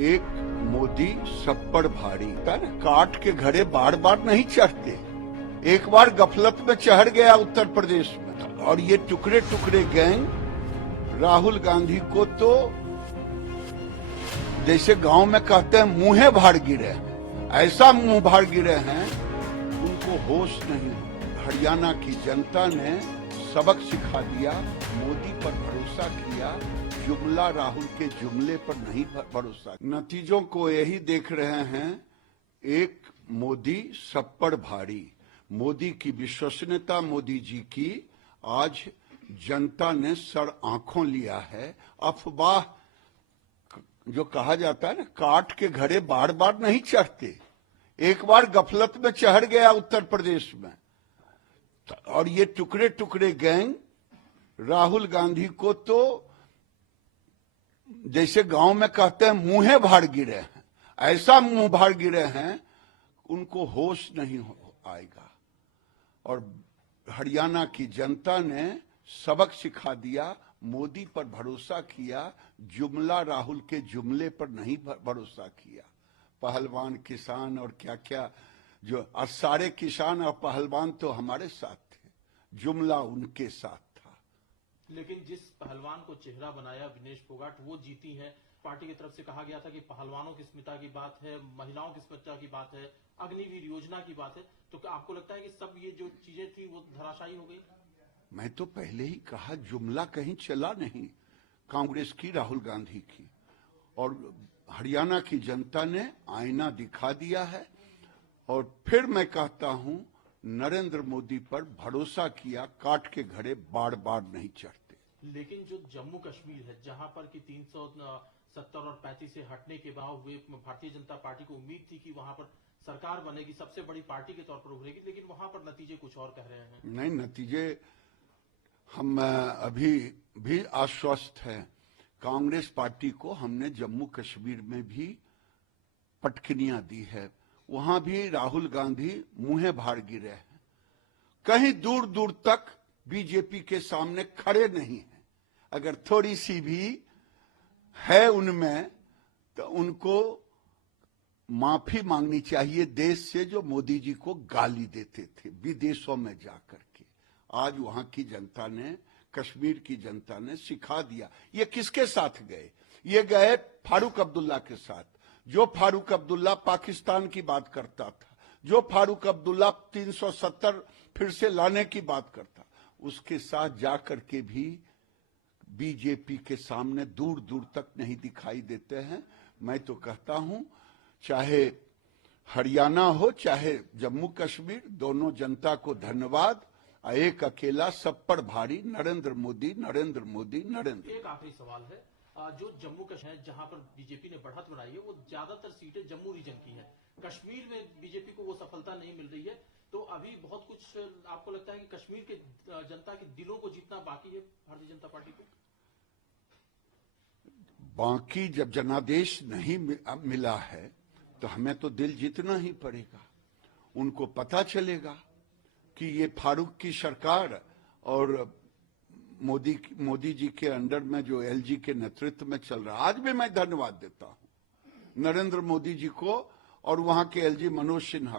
एक मोदी सब पर भारी था ना, काट के घड़े बार बार नहीं चढ़ते। एक बार गफलत में चढ़ गया उत्तर प्रदेश में, और ये टुकड़े टुकड़े गैंग राहुल गांधी को तो जैसे गांव में कहते हैं मुंहे भाड़ गिरे, ऐसा मुंह भाड़ गिरे हैं उनको होश नहीं। हरियाणा की जनता ने सबक सिखा दिया, मोदी पर भरोसा किया, जुमला राहुल के जुमले पर नहीं भरोसा। नतीजों को यही देख रहे हैं, एक मोदी सब पर भारी। मोदी की विश्वसनीयता, मोदी जी की आज जनता ने सर आंखों लिया है। अफवाह जो कहा जाता है ना, काट के घड़े बार बार नहीं चढ़ते। एक बार गफलत में चढ़ गया उत्तर प्रदेश में, और ये टुकड़े टुकड़े गैंग राहुल गांधी को तो जैसे गांव में कहते हैं मुंहे भाड़ गिरे हैं, ऐसा मुंह भाड़ गिरे हैं उनको होश नहीं आएगा। और हरियाणा की जनता ने सबक सिखा दिया, मोदी पर भरोसा किया, जुमला राहुल के जुमले पर नहीं भरोसा किया। पहलवान, किसान और क्या क्या जो सारे किसान और पहलवान तो हमारे साथ थे, जुमला उनके साथ था। लेकिन जिस पहलवान को चेहरा बनाया विनेश फोगाट, वो जीती है। पार्टी की तरफ से कहा गया था कि पहलवानों की स्मिता की बात है, महिलाओं की स्मिता की बात है, अग्निवीर योजना की बात है, तो क्या आपको लगता है कि सब ये जो चीजें थी वो धराशायी हो गई? मैं तो पहले ही कहा, जुमला कहीं चला नहीं कांग्रेस की, राहुल गांधी की। और हरियाणा की जनता ने आईना दिखा दिया है। और फिर मैं कहता हूं, नरेंद्र मोदी पर भरोसा किया, काट के घड़े बार बार नहीं चढ़ते। लेकिन जो जम्मू कश्मीर है, जहां पर कि 370 और 35 से हटने के बाद हुए, भारतीय जनता पार्टी को उम्मीद थी कि वहां पर सरकार बनेगी, सबसे बड़ी पार्टी के तौर पर उभरेगी, लेकिन वहां पर नतीजे कुछ और कह रहे हैं। नहीं, नतीजे हम अभी भी आश्वस्त हैं। कांग्रेस पार्टी को हमने जम्मू कश्मीर में भी पटकनियां दी है, वहां भी राहुल गांधी मुंहे भाड़ गिरे हैं, कहीं दूर दूर तक बीजेपी के सामने खड़े नहीं हैं। अगर थोड़ी सी भी है उनमें तो उनको माफी मांगनी चाहिए देश से, जो मोदी जी को गाली देते थे विदेशों में जाकर के। आज वहां की जनता ने, कश्मीर की जनता ने सिखा दिया। ये किसके साथ गए? ये गए फारूक अब्दुल्ला के साथ। जो फारूक अब्दुल्ला पाकिस्तान की बात करता था, जो फारूक अब्दुल्ला 370 फिर से लाने की बात करता, उसके साथ जाकर के भी बीजेपी के सामने दूर दूर तक नहीं दिखाई देते हैं। मैं तो कहता हूं, चाहे हरियाणा हो चाहे जम्मू कश्मीर, दोनों जनता को धन्यवाद। एक अकेला सब पर भारी, नरेंद्र मोदी, नरेंद्र मोदी, नरेंद्र। एक आखिरी सवाल है, जो जम्मू कश्मीर जहां पर बीजेपी ने बढ़त बनाई है, वो ज्यादातर सीटें जम्मू रीजन की हैं। कश्मीर में बीजेपी को वो सफलता नहीं मिल रही है, तो अभी बहुत कुछ आपको लगता है कि कश्मीर के जनता के दिलों को जीतना बाकी है भारतीय जनता पार्टी को? बाकी जब जनादेश नहीं मिला है तो हमें तो दिल जीतना ही पड़ेगा। उनको पता चलेगा कि ये फारूक की सरकार और मोदी जी के अंडर में जो एलजी के नेतृत्व में चल रहा है। आज भी मैं धन्यवाद देता हूं नरेंद्र मोदी जी को और वहां के एलजी मनोज सिन्हा को।